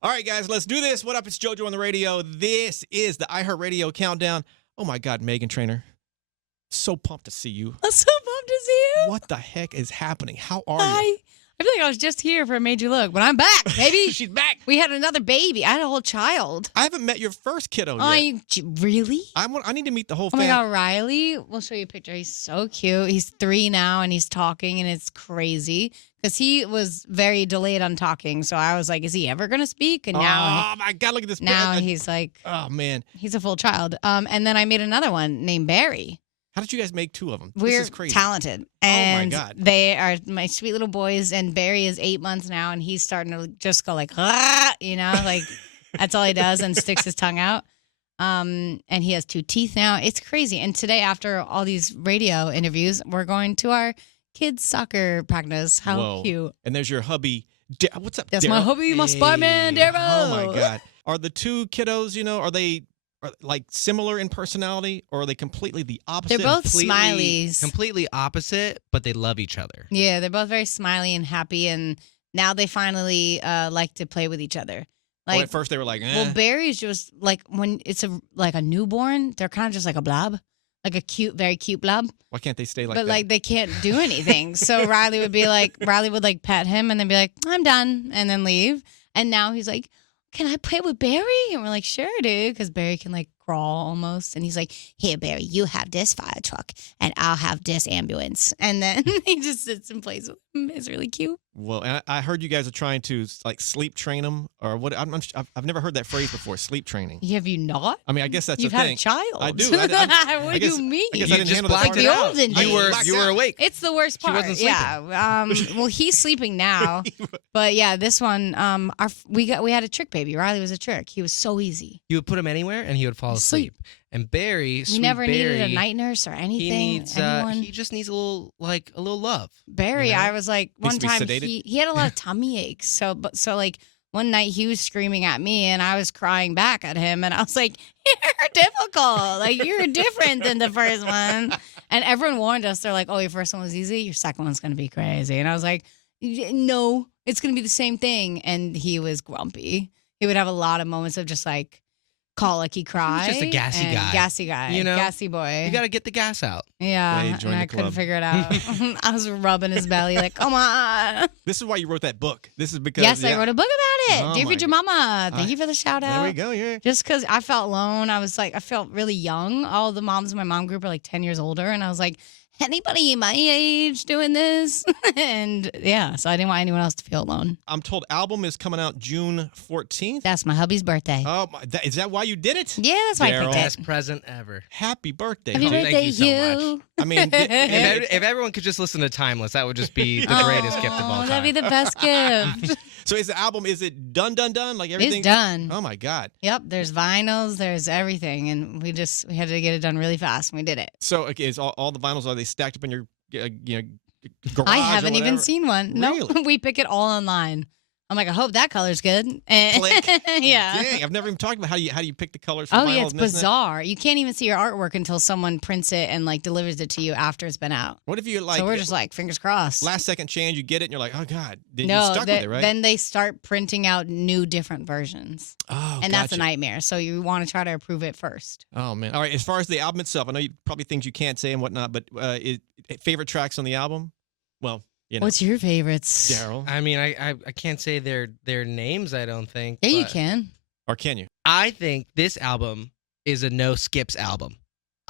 All right, guys, let's do this. What up? It's JoJo on the radio. This is the iHeartRadio countdown. Oh, my God, Meghan Trainor. So pumped to see you. I'm so pumped to see you. What the heck is happening? How are Hi. you? I feel like I was just here for a Made You Look, but I'm back, baby. She's back. We had another baby. I had a whole child. I haven't met your first kiddo yet. Really? I need to meet the whole Oh my family. God, Riley. We'll show you a picture. He's so cute. He's 3 now and he's talking and it's crazy because he was very delayed on talking. So I was like, is he ever going to speak? And now, oh, my God, look at this. now he's like, oh, man. he's a full child. And then I made another one named Barry. How did you guys make 2 of them? We're this is crazy. talented. Oh, my And God. they are my sweet little boys. And Barry is 8 months now, and he's starting to just go like, ah, like that's all he does and sticks his tongue out. And he has 2 teeth now. It's crazy. And today, after all these radio interviews, we're going to our kids' soccer practice. How Whoa. cute. And there's your hubby. What's up, That's Daryl? my hubby, my Spider-Man, Daryl. Oh, my God. Are the 2 kiddos, are they like similar in personality, or are they completely the opposite? They're both Completely- smileys. Completely opposite, but they love each other. Yeah, they're both very smiley and happy. And now they finally like to play with each other. Like, at first they were like, Well, Barry's just like when it's a newborn, they're kind of just like a blob, like a cute, very cute blob. why can't they stay like But that? like they can't do anything. So Riley would like pet him and then be like, I'm done, and then leave. And now he's like, can I play with Barry? And we're like, sure, dude, because Barry can like crawl almost. And he's like, here, Barry, you have this fire truck, and I'll have this ambulance. And then he just sits and plays with him. It's really cute. Well, and I heard you guys are trying to like sleep train them, or what? I've never heard that phrase before. Sleep training. Have you not? I mean, I guess that's You've the had thing. a child. I do. What I do guess- you mean? I guess You I didn't just handle that blacked part it out. out. olden I You were blacked you were out. awake. It's the worst She part. wasn't sleeping. Yeah. Well, he's sleeping now, but yeah, this one. We had a trick baby. Riley was a trick. He was so easy. You would put him anywhere, and he would fall asleep. And Barry, We sweet never needed a Barry, night nurse or anything. He needs. anyone. He just needs a little love. Barry, you know? I was like one to be time sedated? he had a lot of tummy aches. So like one night he was screaming at me and I was crying back at him, and I was like, "You're difficult. Like you're different than the first one." And everyone warned us. They're like, "Oh, your first one was easy. Your second one's gonna be crazy." And I was like, "No, it's gonna be the same thing." And he was grumpy. He would have a lot of moments of just like colicky cry. just a gassy and guy. Gassy guy. You know? Gassy boy. You got to get the gas out. Yeah, Yeah, he joined and the I couldn't club. figure it out. I was rubbing his belly like, come on. This is why you wrote that book. This is because Yes, I wrote a book about it. Oh Dear my Future Mama. Thank you for the shout There out. we go. Yeah. Just because I felt alone. I felt really young. All the moms in my mom group are like 10 years older. And I was like, anybody my age doing this? And yeah, so I didn't want anyone else to feel alone. I'm told album is coming out June 14th. That's my hubby's birthday. Oh, is that why you did it? Yeah, that's why I Daryl. picked Best it. present ever. Happy birthday. Happy Hubby. Thank birthday, you so much. I mean, If everyone could just listen to Timeless, that would just be the greatest gift of all time. That'd be the best gift. so is the album, is it done? Like everything? It's done. Oh, my God. Yep, there's vinyls, there's everything. And we had to get it done really fast, and we did it. So, okay, is all the vinyls, are they stacked up in your garage I or haven't even whatever? seen one. No, Really? we pick it all online. I'm like, I hope that color's good. Click. Yeah. Dang, I've never even talked about how you pick the colors for Oh vinyl yeah, it's and this and that. bizarre. You can't even see your artwork until someone prints it and like delivers it to you after it's been out. What if you like so we're just like fingers crossed. last second change, you get it and you're like, oh God, then no, you stuck with it, right? then they start printing out new different versions. oh, And that's a gotcha. nightmare. So you want to try to approve it first. Oh man. All right, as far as the album itself, I know you probably things you can't say and whatnot, but favorite tracks on the album? Well, What's your favorites? Daryl. I mean, I can't say their names, I don't think. Yeah, you but can. Or can you? I think this album is a no skips album.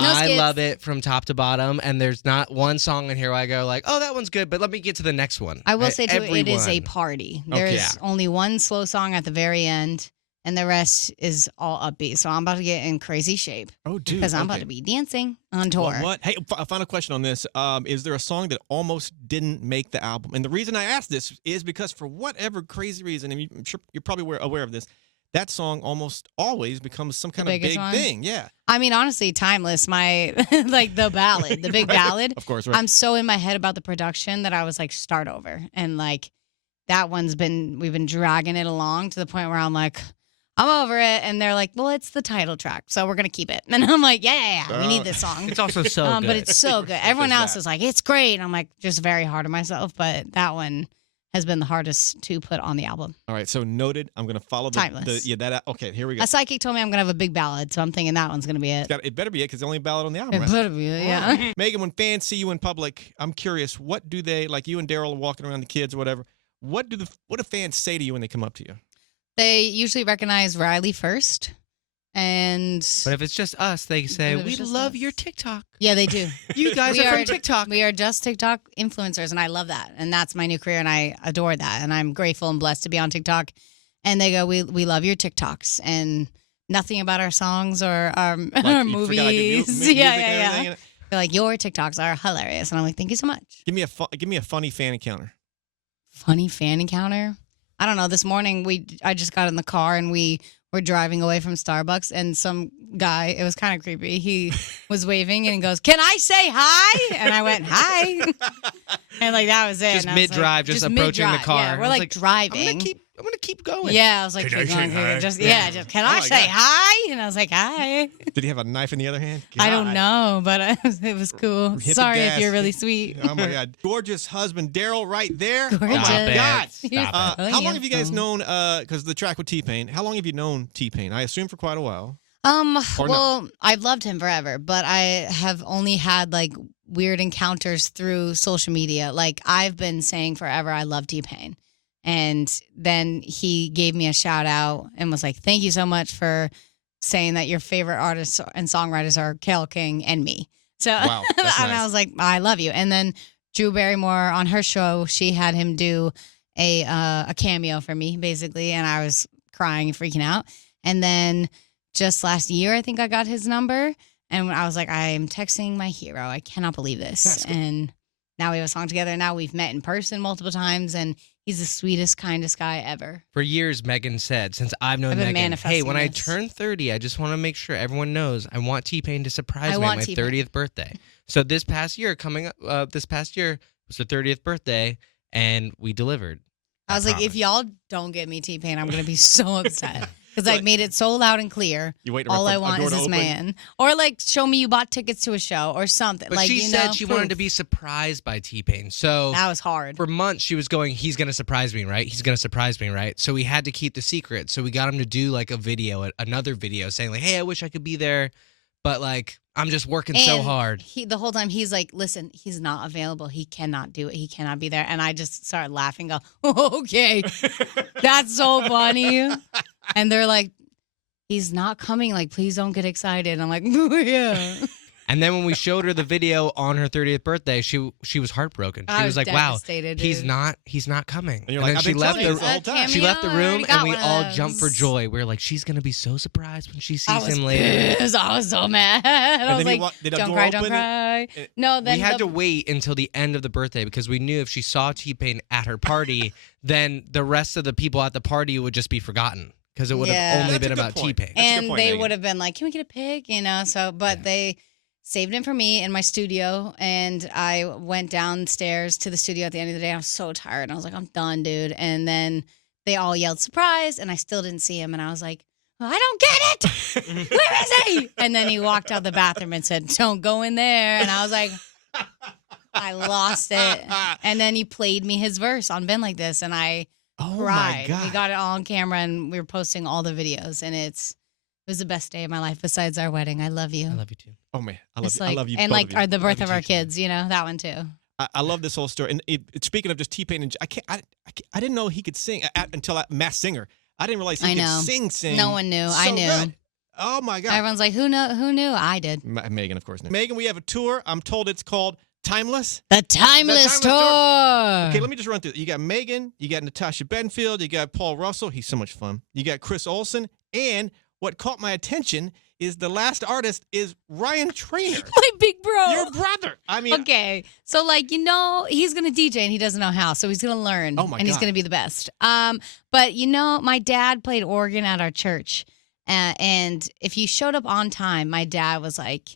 No I skips. love it from top to bottom, and there's not one song in here where I go like, oh, that one's good, but let me get to the next one. I will say too, it is a everyone. party. Okay. There's Yeah. only one slow song at the very end, and the rest is all upbeat. So I'm about to get in crazy shape Oh, dude. because I'm okay. about to be dancing on tour. Well, what? Hey, a final question on this. Is there a song that almost didn't make the album? And the reason I asked this is because for whatever crazy reason, and I'm sure you're probably aware of this, that song almost always becomes some kind of biggest big one? thing. Yeah. I mean, honestly, Timeless, my like the ballad, the big Right. ballad. Of course, right? I'm so in my head about the production that I was like, start over. And like that we've been dragging it along to the point where I'm like, I'm over it. And they're like, well, it's the title track, so we're going to keep it. And I'm like, yeah, we need this song. It's also so good. But it's so good. Right, Everyone there's else that. is like, it's great. And I'm like, just very hard on myself. But that one, has been the hardest to put on the album. All right, so noted. I'm going to follow the Timeless. Okay, here we go. A psychic told me I'm gonna have a big ballad, so I'm thinking that one's gonna be it. It better be it because the only ballad on the album, It right? better be it, yeah. Megan, when fans see you in public, I'm curious, what do they, like you and Daryl are walking around the kids or whatever, what do fans say to you when they come up to you? They usually recognize Riley first, and But if it's just us, they say, If it's we just love us. your TikTok. yeah, they do. You guys We are from are- TikTok. We are just TikTok influencers, and I love that. And that's my new career, and I adore that. And I'm grateful and blessed to be on TikTok. And they go, we love your TikToks, and nothing about our songs or our, Like, our you movies. forgot I give music yeah, and yeah, everything? yeah. They're like, your TikToks are hilarious. And I'm like, thank you so much. Give me a funny fan encounter. Funny fan encounter? I don't know. This morning, I just got in the car, and we were driving away from Starbucks, and some guy, it was kind of creepy. He was waving and he goes, "Can I say hi?" And I went, "Hi." And like that was it. Just And I was mid-drive, just approaching the mid-drive. car. Yeah, I we're was like, like, driving. I'm gonna keep going. Yeah, I was like, Can I keep say going, hi? just Yeah. just can Oh I my say God. hi? And I was like, hi. Did he have a knife in the other hand? I don't God. know, but it was cool. Hit the Sorry if gas. you're really sweet. Oh my God, gorgeous husband Daryl, right there. Gorgeous. Oh my God. Stop You're it. so How long have you guys handsome. known? Because the track with T-Pain. How long have you known T-Pain? I assume for quite a while. Or no? Well, I've loved him forever, but I have only had like weird encounters through social media. Like I've been saying forever, I love T-Pain. And then he gave me a shout out and was like, thank you so much for saying that your favorite artists and songwriters are Carole King and me. So Wow, that's and nice. I was like, I love you. And then Drew Barrymore on her show, she had him do a cameo for me, basically, and I was crying and freaking out. And then just last year, I think I got his number, and I was like, I am texting my hero. I cannot believe this. That's cool. And now we have a song together. Now we've met in person multiple times, and he's the sweetest, kindest guy ever. For years, Megan said, since I've known I've been Megan, hey, when I manifesting this. turn 30, I just want to make sure everyone knows I want T-Pain to surprise me want at my T-Pain. 30th birthday. So this past year, this past year was the 30th birthday, and we delivered. I was like, promise. if y'all don't get me T-Pain, I'm going to be so upset. Because Like- I made it so loud and clear. You wait. All for I a want door is to this open? man. Or like, show me you bought tickets to a show or something. But like, she you said know, she wanted to proof. be surprised by T-Pain. So That was hard. for months, she was going, he's going to surprise me, right? He's going to surprise me, right? So we had to keep the secret. So we got him to do like a video, another video saying like, hey, I wish I could be there. But like, I'm just working so And hard. The whole time he's like, listen, he's not available. He cannot do it. He cannot be there. And I just started laughing, go, okay, that's so funny. And they're like, he's not coming. Like, please don't get excited. I'm like, yeah. And then when we showed her the video on her 30th birthday, she was heartbroken. She I was like, "Wow, devastated, he's dude. not coming." And you're then like, I've she been left telling you the this the whole time. she left the Cameo, I room, already and got we one of all jumped for those. joy. We are like, "She's gonna be so surprised when she I sees was him later." pissed. I was so mad. I then was he like, did a don't door cry, don't open? cry. And- No, then We had the- to wait until the end of the birthday because we knew if she saw T-Pain at her party, then the rest of the people at the party would just be forgotten because it would Yeah. have only That's a been good about point. T-Pain. That's a good and point, they Megan. would have been like, can we get a pic? You know, so, but Yeah. they saved him for me in my studio. And I went downstairs to the studio at the end of the day. I was so tired. And I was like, I'm done, dude. And then they all yelled surprise, and I still didn't see him. And I was like, I don't get it. Where is he? And then he walked out the bathroom and said, don't go in there. And I was like, I lost it. And then he played me his verse on Been Like This, and I Oh cried. my God. We got it all on camera, and we were posting all the videos, and it was the best day of my life besides our wedding. I love you. I love you too. Oh man, I love It's you. like, I love you. and both like of you. our, the I birth love of you our too. kids, you know, that one too. I love this whole story. And speaking of just T-Pain, and I didn't know he could sing until Masked Singer. I didn't realize he I know. could sing. No one knew. I so knew. good. Oh my God. Everyone's like, who knew? I did. Megan, of course. Megan, we have a tour. I'm told it's called Timeless. The Timeless Timeless Tour. Okay, let me just run through. You got Megan, you got Natasha Bedingfield, you got Paul Russell. He's so much fun. You got Chris Olsen, and what caught my attention is the last artist is Ryan Trainor, My big bro. your brother. I mean, Okay, so like he's gonna DJ and he doesn't know how, so he's gonna learn. Oh, my and he's God. gonna be the best. But my dad played organ at our church, and if you showed up on time, my dad was like,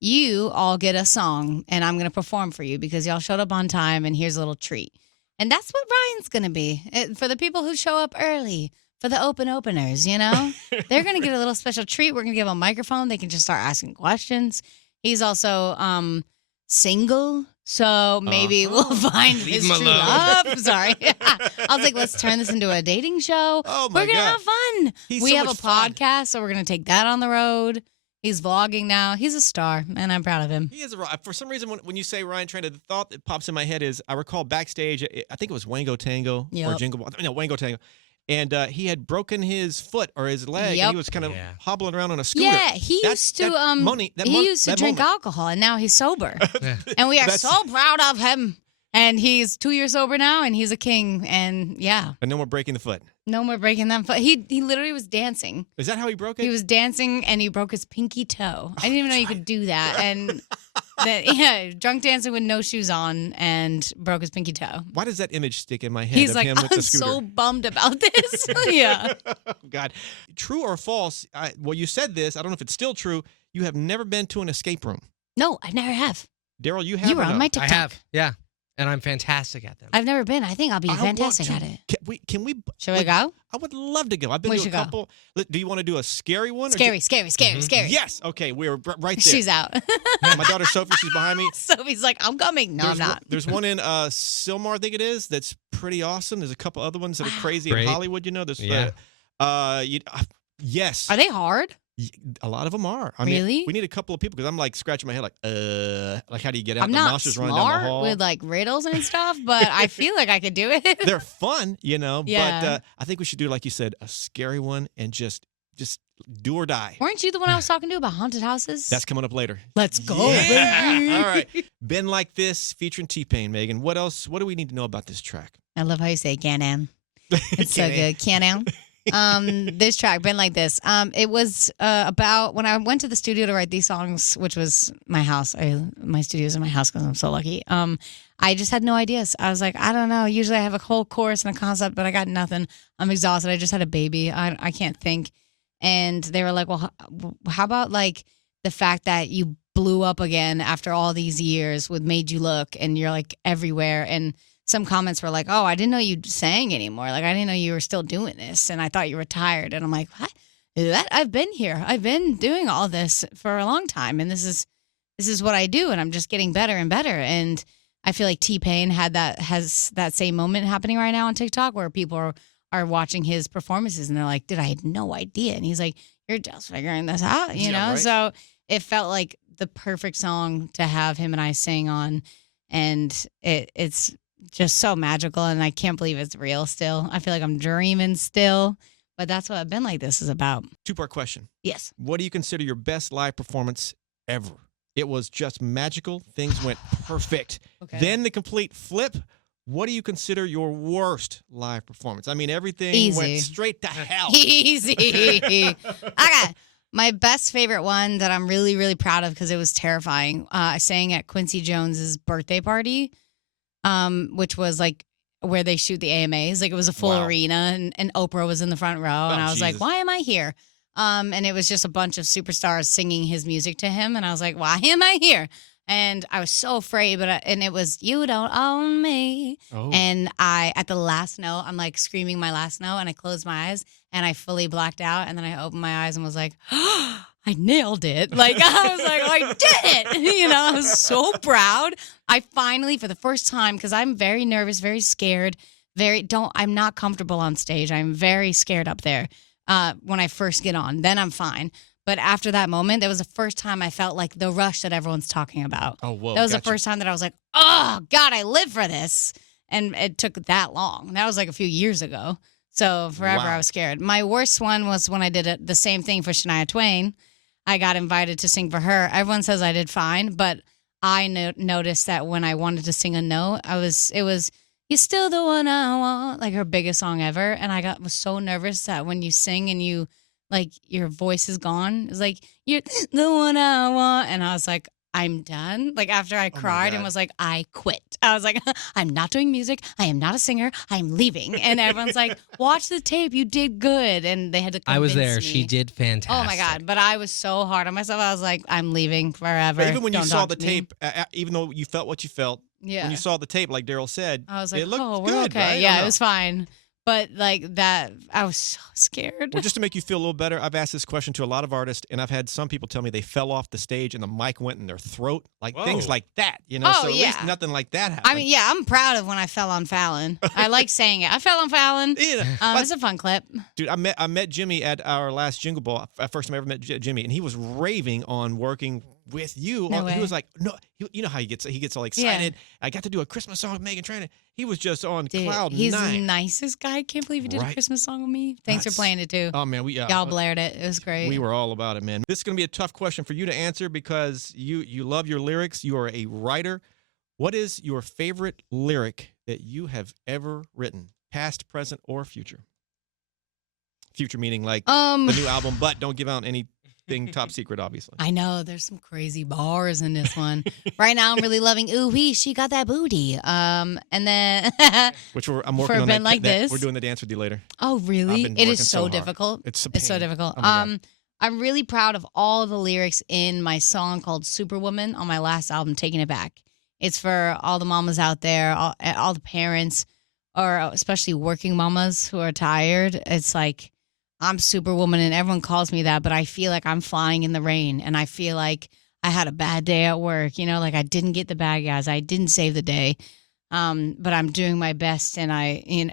"You all get a song, and I'm gonna perform for you because y'all showed up on time, and here's a little treat." And that's what Ryan's gonna be for the people who show up early. For the openers, they're going to get a little special treat. We're going to give them a microphone. They can just start asking questions. He's also single, So maybe we'll find Leave his him true alone. love. Sorry. I was like, let's turn this into a dating show. Oh my We're going to God. have fun. He's We so have a much fun. podcast, so we're going to take that on the road. He's vlogging now. He's a star, and I'm proud of him. He is for some reason when you say Ryan Trainor, the thought that pops in my head is I recall backstage. I think it was Wango Tango or Yep. Jingle Ball. No, Wango Tango, and he had broken his foot or his leg, and Yep. he was kind of Yeah. hobbling around on a scooter. Yeah, he used to drink moment. alcohol, and now he's sober. And we are That's- so proud of him. And he's 2 years sober now, and he's a king. And yeah, And no more breaking the foot. no more breaking them. But he literally was dancing. Is that how he broke it? He was dancing, and he broke his pinky toe. I didn't even know you could do that. And drunk dancing with no shoes on, and broke his pinky toe. Why does that image stick in my head He's of like, him with I'm the scooter? so bummed about this. Yeah. Oh, God. True or false? Well, you said this. I don't know if it's still true. You have never been to an escape room. No, I never have. Daryl, you have. You were or on no? my TikTok. I have. Yeah. And I'm fantastic at them. I've never been. I think I'll be I want fantastic to. at it. Can we? Should we like, go? I would love to go. I've been We to a should go. couple. Do you want to do a scary one? Scary, scary, scary, scary. Yes. Okay, we're right there. She's out. My daughter Sophie, she's behind me. Sophie's like, I'm coming. No, I'm not. There's one in Sylmar, I think it is. That's pretty awesome. There's a couple other ones that are crazy in Great. Hollywood. You know, there's Yeah. yes. Are they hard? A lot of them are. I mean, Really? we need a couple of people because I'm like scratching my head, like how do you get out? I'm the not monsters running down the smart hall. with like riddles and stuff, but I feel like I could do it. They're fun, you know. But Yeah. I think we should do, like you said, a scary one and just do or die. Weren't you the one I was talking to about haunted houses? That's coming up later. Let's go. Yeah. baby. All right. Been Like This featuring T-Pain, Megan. What else? What do we need to know about this track? I love how you say Can-Am. It's so Can-Am. good. Can-Am. This track, Been Like This. It was about when I went to the studio to write these songs, which was my house. My studio's in my house because I'm so lucky. I just had no ideas. I was like, I don't know. Usually I have a whole chorus and a concept, but I got nothing. I'm exhausted. I just had a baby. I can't think. And they were like, well, how about like the fact that you blew up again after all these years with Made You Look and you're like everywhere. And some comments were like, oh, I didn't know you sang anymore. Like, I didn't know you were still doing this. And I thought you retired. And I'm like, what? I've been here. I've been doing all this for a long time. And this is what I do. And I'm just getting better and better. And I feel like T-Pain has that same moment happening right now on TikTok where people are watching his performances and they're like, dude, I had no idea. And he's like, you're just figuring this out, you know? right. So it felt like the perfect song to have him and I sing on. And it's just so magical. And I can't believe it's real still. I feel like I'm dreaming still. But that's what Been Like This is about. Two-part question. Yes. What do you consider your best live performance ever? It was just magical. Things went perfect. Okay. Then the complete flip. What do you consider your worst live performance? I mean, everything Easy. went straight to hell. Easy. I got my best favorite one that I'm really, really proud of because it was terrifying. I sang at Quincy Jones's birthday party, which was like where they shoot the AMAs. Like it was a full Wow. arena and Oprah was in the front row. And I was like, Jesus. why am I here? And it was just a bunch of superstars singing his music to him. And I was like, why am I here? And I was so afraid, and it was, you don't own me. Oh. And at the last note, I'm like screaming my last note and I closed my eyes and I fully blacked out. And then I opened my eyes and was like, oh, I nailed it. Like, I was like, I did it. You know, I was so proud. I finally, for the first time, because I'm very nervous, very scared, I'm not comfortable on stage. I'm very scared up there when I first get on. Then I'm fine. But after that moment, that was the first time I felt like the rush that everyone's talking about. Oh, whoa. That was gotcha. the first time that I was like, oh, God, I live for this. And it took that long. That was like a few years ago. So forever Wow. I was scared. My worst one was when I did the same thing for Shania Twain. I got invited to sing for her. Everyone says I did fine, but I noticed that when I wanted to sing a note, it was, you're still the one I want, like her biggest song ever. And I was so nervous that when you sing and you, like your voice is gone. It's like, you're the one I want. And I was like, I'm done. Like after I my cried and God. was like, I quit. I was like, I'm not doing music. I am not a singer. I'm leaving. And everyone's like, watch the tape. You did good. And they had to I was there. convince She me. did fantastic. Oh my God. But I was so hard on myself. I was like, I'm leaving forever. But even when you Don't saw talk the to me. tape, even though you felt what you felt, Yeah. when you saw the tape, like Daryl said, I was like, it looked oh, we're good, okay. right? I Yeah, don't it was fine. But like that, I was so scared. Well, just to make you feel a little better, I've asked this question to a lot of artists, and I've had some people tell me they fell off the stage and the mic went in their throat, like things Whoa. like that. You know, Oh, so at yeah. least nothing like that happened. I mean, yeah, I'm proud of when I fell on Fallon. I like saying it. I fell on Fallon. Yeah. It's a fun clip. Dude, I met Jimmy at our last Jingle Ball. First time I ever met Jimmy, and he was raving on working with you. No He way. was like, no, you know how he gets all excited. I got to do a Christmas song with Meghan Trainor. He was just on Dude, cloud he's the nine. nicest guy. I can't believe he did a Right. Christmas song with me. Thanks for That's- playing it too. Oh man, Y'all blared it. It was great. we were all about it, man. This is gonna be a tough question for you to answer because you love your lyrics. You are a writer. What is your favorite lyric that you have ever written, past, present, or future? Future meaning like the new album, but don't give out anything top secret, obviously. I know there's some crazy bars in this one. Right now, I'm really loving "Ooh Wee, She Got That Booty." And then, Which I'm For working a on band that. like this? We're doing the dance with you later. oh really? been It working is so so hard. difficult. It's a It's so pain. difficult. Oh my God. I'm really proud of all the lyrics in my song called "Superwoman" on my last album, "Taking It Back." It's for all the mamas out there, all the parents, or especially working mamas who are tired. It's like, I'm Superwoman, and everyone calls me that, but I feel like I'm flying in the rain, and I feel like I had a bad day at work. You know, like I didn't get the bad guys, I didn't save the day, but I'm doing my best, and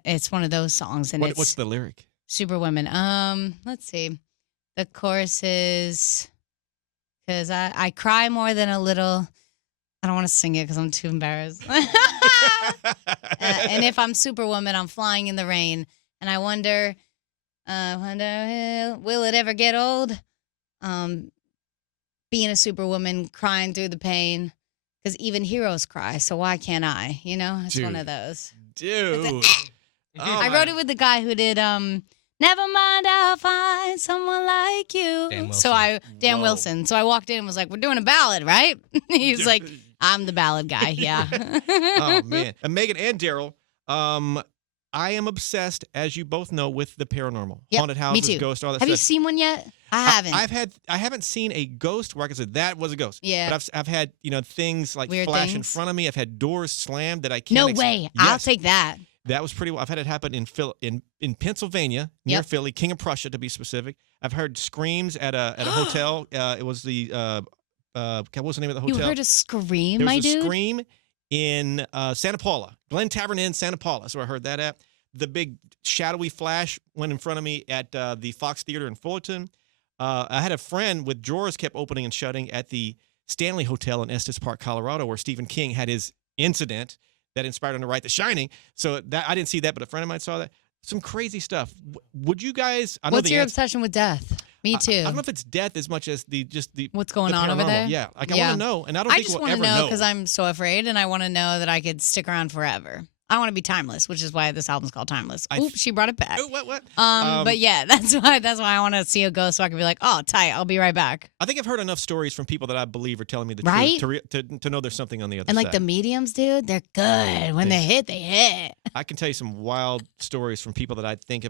it's one of those songs, and What's the lyric? Superwoman. Let's see. The chorus is, because I cry more than a little. I don't want to sing it because I'm too embarrassed. And if I'm Superwoman, I'm flying in the rain, and I wonder, will it ever get old? Being a Superwoman, crying through the pain, because even heroes cry. So why can't I? You know, it's one Dude. of those. Dude. I wrote it with the guy who did Never mind, I'll find someone like you. Dan So Wilson. Dan Whoa. Wilson. So I walked in and was like, "We're doing a ballad, right?" He's like, "I'm the ballad guy." Yeah. Oh man. And Megan and Daryl, I am obsessed, as you both know, with the paranormal. Yep, Haunted me houses, too. ghosts, all that Have you stuff. seen one yet? I haven't. I haven't seen a ghost where I can say that was a ghost. Yeah. But I've had, things like Weird flash in things? front of me. I've had doors slammed that I can't No way. I'll Yes. take that. That was pretty well. I've had it happen in Pennsylvania, near Yep. Philly, King of Prussia to be specific. I've heard screams at a hotel. It was the what was the name of the hotel? You heard a scream, There my was a dude? scream in Santa Paula, Glen Tavern Inn, Santa Paula. So I heard that at. The big shadowy flash went in front of me at the Fox Theater in Fullerton. I had a friend with drawers kept opening and shutting at the Stanley Hotel in Estes Park, Colorado, where Stephen King had his incident that inspired him to write The Shining. So that I didn't see that, but a friend of mine saw that. Some crazy stuff. Would you guys? I know What's the your answer. obsession with death? Me too. I don't know if it's death as much as the What's going the on over paranormal. there? Yeah, like I Yeah. want to know, and I don't I think just we'll want to ever know because I'm so afraid, and I want to know that I could stick around forever. I want to be timeless, which is why this album's called Timeless. Oops, she brought it back. Oh, what? But yeah, that's why I want to see a ghost so I can be like, oh, tight, I'll be right back. I think I've heard enough stories from people that I believe are telling me the Right? truth to know there's something on the other And like side. the mediums, dude, they're good. When they hit, they hit. I can tell you some wild stories from people that I think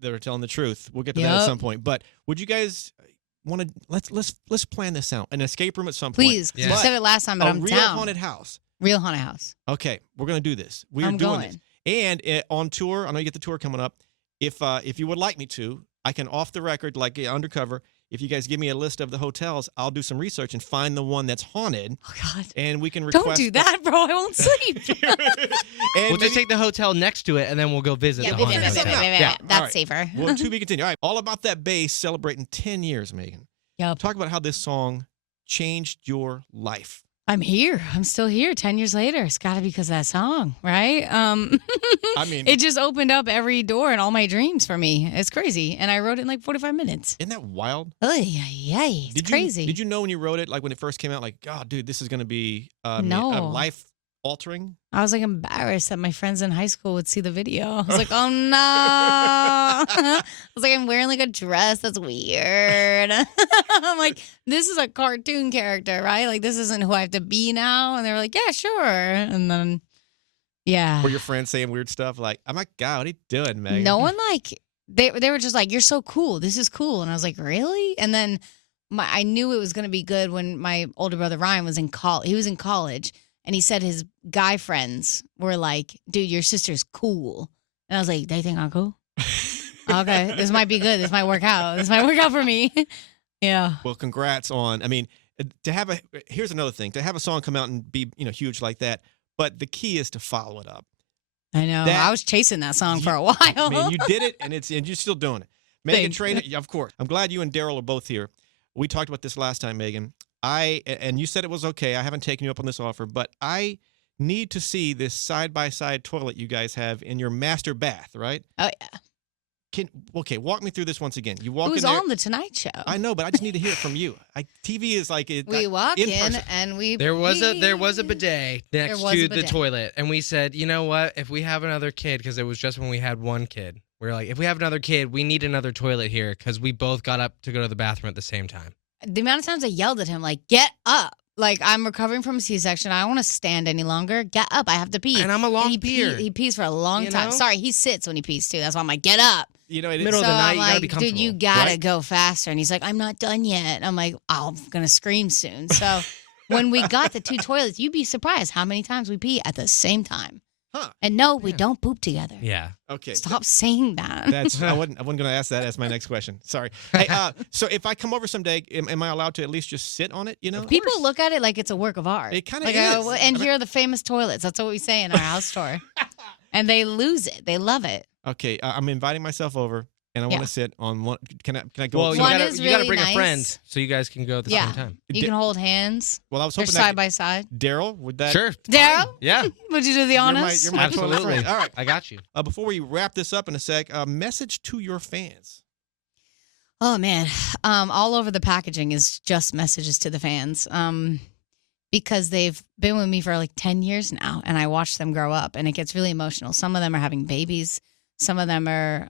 that are telling the truth. We'll get to that at Yep. some point. But would you guys want to let's plan this out? An escape room at some point. Please, 'cause Yeah. you said it last time, but a I'm real down. haunted house. Real haunted house. Okay, we're gonna do this. We are I'm doing going. this. And on tour, I know you get the tour coming up. If you would like me to, I can off the record, like undercover. If you guys give me a list of the hotels, I'll do some research and find the one that's haunted, Oh God. and we can request. Don't do that, bro. I won't sleep. and We'll maybe- just take the hotel next to it, and then we'll go visit Yeah, the wait, haunted wait, wait, hotel. wait, wait, Yeah, wait. all That's right. safer. Well, to be continued. All right, all about that bass celebrating 10 years, Megan. Yep. Talk about how this song changed your life. I'm here. I'm still here 10 years later. It's got to be because of that song, right? I mean, it just opened up every door in all my dreams for me. It's crazy. And I wrote it in like 45 minutes. isn't that wild? Oh, yeah. It's crazy. Did you know when you wrote it, like when it first came out, like, God, dude, this is going to be No. life altering? I was like embarrassed that my friends in high school would see the video. I was like, oh no. I was like, I'm wearing like a dress that's weird. I'm like, this is a cartoon character, right? Like, this isn't who I have to be now. And they were like, yeah, sure. And then, yeah. Were your friends saying weird stuff like, oh my God, what are you doing, Megan? No one like, they were just like, you're so cool. This is cool. And I was like, really? And then I knew it was going to be good when my older brother Ryan was in college. He was in college. And he said his guy friends were like, dude, your sister's cool. And I was like, they think I'm cool? Okay, this might be good. This might work out. This might work out for me. Yeah. Well, congrats on. I mean, to have a. Here's another thing. To have a song come out and be huge like that, but the key is to follow it up. I know. That- I was chasing that song for a while. I mean, you did it, and you're still doing it. Meghan Thanks. Trainor, yeah, of course. I'm glad you and Daryl are both here. We talked about this last time, Meghan. And you said it was okay. I haven't taken you up on this offer, but I need to see this side-by-side toilet you guys have in your master bath, right? Oh, yeah. Walk me through this once again. You walk It was in there. on The Tonight Show. I know, but I just need to hear it from you. TV is like it. We walk in person. and we There was a pee. bidet next was a to the bidet. toilet, and we said, you know what? If we have another kid, because it was just when we had one kid, we were like, if we have another kid, we need another toilet here because we both got up to go to the bathroom at the same time. The amount of times I yelled at him, like, get up. Like, I'm recovering from a C-section. I don't want to stand any longer. Get up. I have to pee. And I'm a long he peer. He pees for a long You time. know? Sorry, he sits when he pees, too. That's why I'm like, get up. You know, it Middle is. of the night, I'm you like, gotta be dude, you comfortable, gotta right? go faster. And he's like, I'm not done yet. I'm like, oh, I'm gonna scream soon. So when we got the two toilets, you'd be surprised how many times we pee at the same time. Huh. And no, we Yeah. don't poop together. Yeah. Okay. Stop saying that. That's I wasn't going to ask that as my next question. Sorry. Hey, so if I come over someday, am I allowed to at least just sit on it? You know, People look at it like it's a work of art. It kinda like, is. and I mean- here are the famous toilets. That's what we say in our house tour. And they lose it. They love it. Okay, I'm inviting myself over, and I want Yeah. to sit on one. Can I go? Well, up you One some- gotta, is you gotta really bring nice. a friend so you guys can go at the Yeah. same time. You can hold hands. well, I was They're hoping side that by side. Daryl would that. Sure. Daryl, Yeah. would you do the honors? You're my toilet Absolutely. friend. All right. I got you. Before we wrap this up in a sec, a message to your fans. Oh man, all over the packaging is just messages to the fans. Because they've been with me for like 10 years now, and I watch them grow up, and it gets really emotional. Some of them are having babies. Some of them are.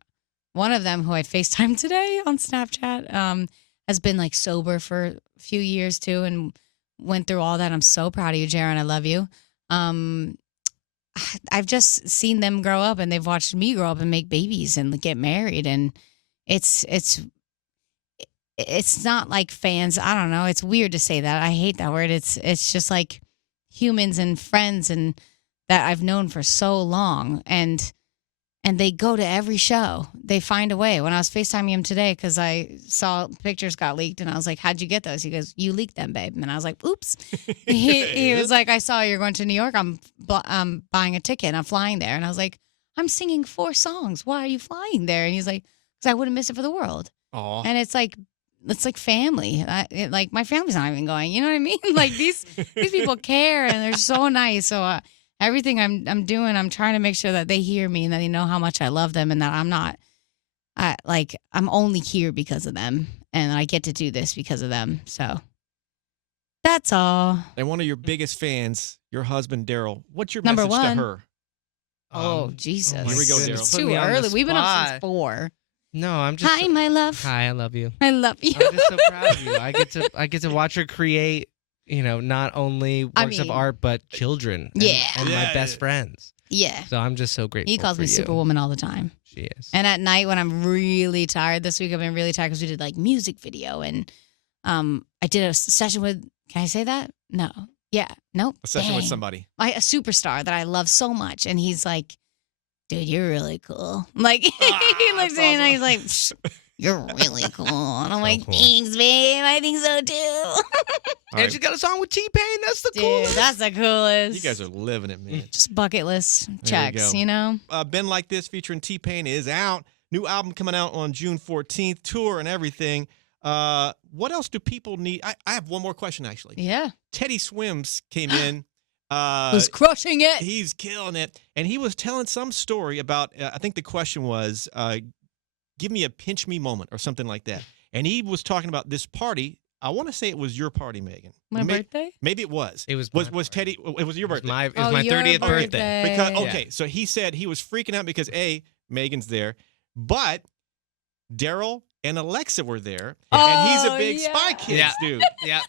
One of them, who I FaceTimed today on Snapchat, has been like sober for a few years too, and went through all that. I'm so proud of you, Jaron. I love you. I've just seen them grow up, and they've watched me grow up and make babies and get married, and it's not like fans. I don't know. It's weird to say that. I hate that word. It's just like humans and friends and that I've known for so long, and they go to every show. They find a way. When I was FaceTiming him today, because I saw pictures got leaked, and I was like, how'd you get those? He goes, you leaked them, babe. And I was like, oops. He was like, I saw you're going to New York. I'm buying a ticket. I'm flying there. And I was like, I'm singing 4 songs. Why are you flying there? And he's like, because I wouldn't miss it for the world. Aw. And it's like family. Like my family's not even going. You know what I mean? Like these people care, and they're so nice. So everything I'm doing, I'm trying to make sure that they hear me and that they know how much I love them, and that I'm not I'm only here because of them, and I get to do this because of them. So that's all. And one of your biggest fans, your husband Daryl. What's your Number message one. to her? Oh Jesus! my Here we go, goodness, Daryl. It's put too me on the early. We've been up spot. since 4. No, I'm just. Hi, my love. Hi, I love you. I love you. I'm just so proud of you. I get to watch her create, not only works of mean- art but children. And, Yeah. and Yeah. my best friends. Yeah. So I'm just so grateful. He calls for me you. Superwoman all the time. She is. And at night when I'm really tired, this week I've been really tired because we did like music video, and I did a session with. Can I say that? No. Yeah. Nope. A session with Dang. somebody. A superstar that I love so much, and he's like, "Dude, you're really cool." Like he looks at me and he's like, "Psh, "You're really cool," and I'm So like, cool. "Thanks, babe. I think so too." All And right. she got a song with T-Pain. That's the Dude, coolest. that's the coolest. You guys are living it, man. just bucket list checks, go. you know. Been Like This featuring T-Pain is out. New album coming out on June 14th. Tour and everything. What else do people need? I have one more question, actually. Yeah, Teddy Swims came in. who's crushing it? He's killing it. And he was telling some story about, I think the question was, give me a pinch me moment or something like that. And he was talking about this party. I want to say it was your party, Megan. My birthday? Maybe it was. It was Was my was party. Teddy? It was your birthday. It was my your 30th birthday. Because birthday. okay, so he said he was freaking out because Megan's there, but Daryl and Alexa were there, and he's a Oh, big yeah. Spy Kids Yeah. dude. Yeah.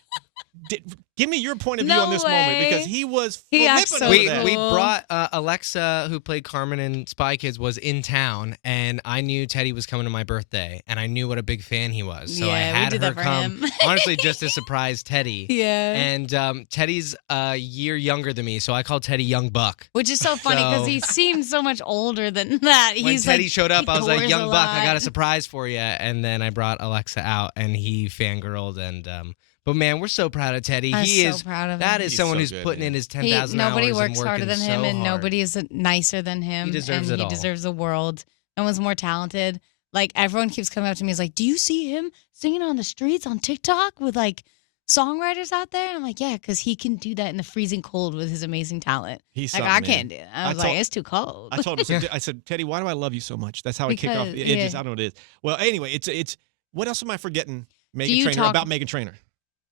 Give me your point of view No on this way. moment because he was He flipping acts so over we that. we cool. brought Alexa, who played Carmen in Spy Kids, was in town, and I knew Teddy was coming to my birthday, and I knew what a big fan he was. So I Yeah, we had did her that for come, him. honestly, just to surprise Teddy. Yeah. And Teddy's a year younger than me, so I called Teddy Young Buck. Which is so funny because So- he seems so much older than that. When He's Teddy like, showed up, he I was like, tours "Young a Buck, I got a lot. surprise for you." And then I brought Alexa out, and he fangirled. And but man, we're so proud of Teddy. I'm he so is proud of that him. is He's someone so who's good, putting man. in his 10,000 hours. Nobody and works working harder than him, so and hard. nobody is nicer than him. He deserves and it he all. deserves the world. No one's more talented. Like everyone keeps coming up to me, is like, "Do you see him singing on the streets on TikTok with like songwriters out there?" And I'm like, "Yeah, because he can do that in the freezing cold with his amazing talent. He's Like something, I man. can't do it." I was like, told- "It's too cold." I told him, I said, Teddy, why do I love you so much? That's how I kick off. Because- It just, yeah. I don't know what it is. Well, anyway, it's what else am I forgetting? Meghan you Trainor talk- about Meghan Trainor.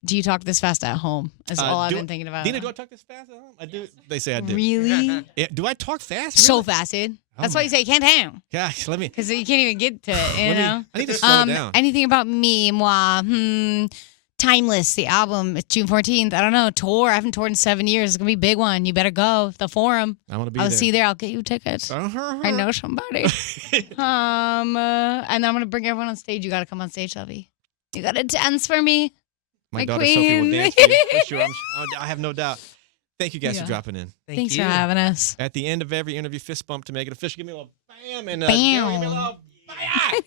Do you talk this fast at home? That's all I've do- been thinking about. Dina, do I talk this fast? I do. They say I do. Really? Yeah, do I talk fast? So Really? fast, dude. Oh That's why you my- say you can't hang Gosh, let me. because you can't even get to it. You know. I need to slow down. Anything about me, moi, Timeless, the album. It's June 14th. I don't know. Tour. I haven't toured in 7 years. It's gonna be a big one. You better go. The Forum. I want to be I'll there. see you there. I'll get you tickets. I know somebody. And then I'm gonna bring everyone on stage. You gotta come on stage, Lovey. You gotta dance for me. My My daughter Sophie will queen. dance for you. For sure. I have no doubt. Thank you guys Yeah. for dropping in. Thank Thanks you. for having us. At the end of every interview, fist bump to make it official. Give me a little bam and Bam. Jerry, give me a little bam.